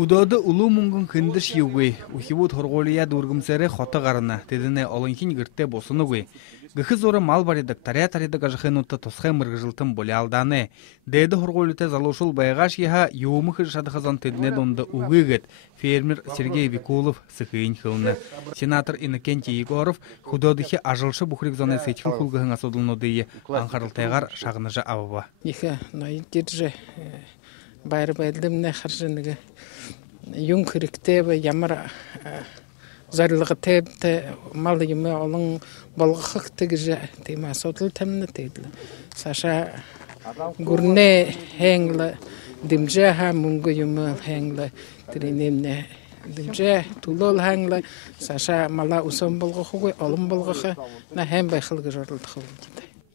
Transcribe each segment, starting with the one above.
Худоды улуу мөнгөн хиндиш юугүй, ухивуд хоргуулия дүүргэмсээрээ хото гарна, тэдэнэ олонхин гэртээ босонугүй. Гэхэс зураа мал баридаг, тарьяадаг ажихынуудаа тусгай мэргэжилтэн булиалдааны. Дээд хоргуулитай залуушул байгашиха юумх шадахазан тэднэ дунд үгээгээд фермер Сергей Викулов сэхийн хөвнө. Сенатор Иннокентий Егоров худодихи ажылшы бүхрийг зоны сэжхэн хүлгэхэн асуудалнуудыг анхааралтайгаар шагнажа авва. Иха ноёдж байр байлдамны харжныг юм хэрэгтэй ба ямар зорилготой мал юм олон болгох гэж тийм асуудал тамна тэгэл саша гүрнэ хэнгла дэмжээ мөнгө юм хэнгла тэрнэмнэ дэмжээ тулол хэнгла саша мала усан болгохгүй олон болгох на хэм байхал гэж оролдох юм.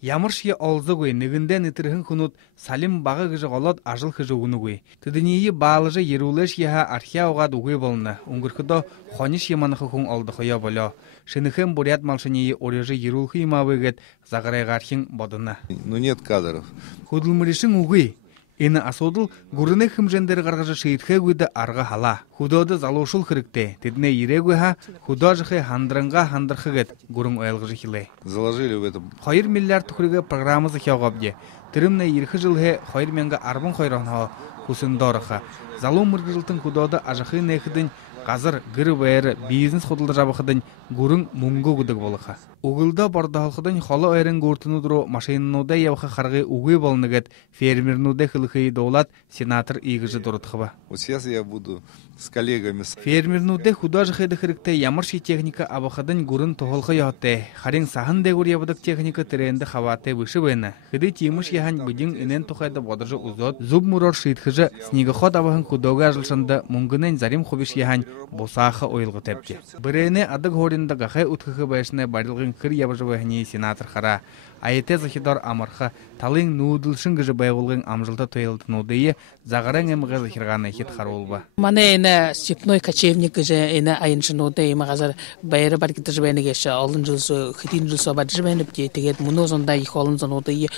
Ямар ши олзоггүй нэгэндээ нэтрхэн хүнүүд салим бага гэж голоод ажил хийж өгнөгүй. Тэдний баалжа ерүүлэш яха архиа угаад үгүй болно. Өнгөрөхөдөө хониш яманах хүн олдохоё болоо. Шинэхэн буряд малшины орежи ерүүлэх юм авыгээд загарайгархин бодно. Ну нет кадров. Хөдөлмөршин үгүй. Энэ асуудал гүрнэ хэмжээндээр гаргаж шийдэхгүйд арга халаа. Хөдөөд залуушул хэрэгтэй. Тэднээ ирээгүй ха хөдөөжихээ хандранга хандрахгээд гүрэн ойлгож хэлээ. Заложили в этом 2 миллиард төгрөгийн програм зохиогообжээ. Тэрэмнэ ирэх жилээ 2012 оноо хүсэндорха. Залуу мэргэжилтэн хөдөөд ажихын нэхэдэн газар гэр байр бизнес худалдаж авахын гүрэн мөнгө өгдөг болохаа. Өгөлдөө бордоолохын холоо айрын гүртнүүд рүү машиннуудаа явах харгыг үгүй болно гэд фермернүүдээ хэлэхий дуулаад сенатор ийгэж дурдах ба. Вот сейчас я буду с коллегами. Фермернүүдээ хөдөөжихэд хэрэгтэй ямар ши техника авахын гүрэн тухолхой яатай харин сахан дээгүр явдаг техника тэрэнд хаваатай биш байна. Хэдий тиймш яхан бүдин энэн тухайд бодож үзоод зүг мөрөөр шийтгэж снига хот авахын хөдөөгөө ажилшанд мөнгөнэн зарим хувиш яхан бусааха ойлго тавьж. Брэне адаг хооринда гахай утгах байшны барилгын хэр явж байхны сенатор хараа. Аятэй захидор амарха талын нүүдэлшин гэж байгуулгын амжилтад тойлднуудыг загаран эмгэл хэргааны хит харуулба. Манай энэ степной кочевник гэж энэ аянчнуудаа юм газар баяр баргидж байна гэж олон жил хэдийн жил бадж байна бие тэгээд мөнөө зондаа их олон зонуудыг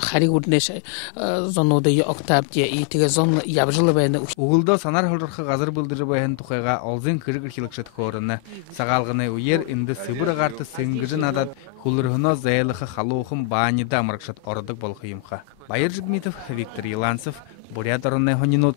хариг үрнэш зонуудыг октав тэгээд зон явжл байна. Өгөлдөө санаар холрох газар бүлдэж байна тухайга олзын хэрэг хэлэгшэт хөөрнө. Сагаалганы үеэр энд Сибир гарт сэнгэж надад хүлэрхнөө зайлах халуухан баанida амрагшат ордог болох юмха. Баяр Жигмитов, Виктор Еланцев, Бурят орны хонинууд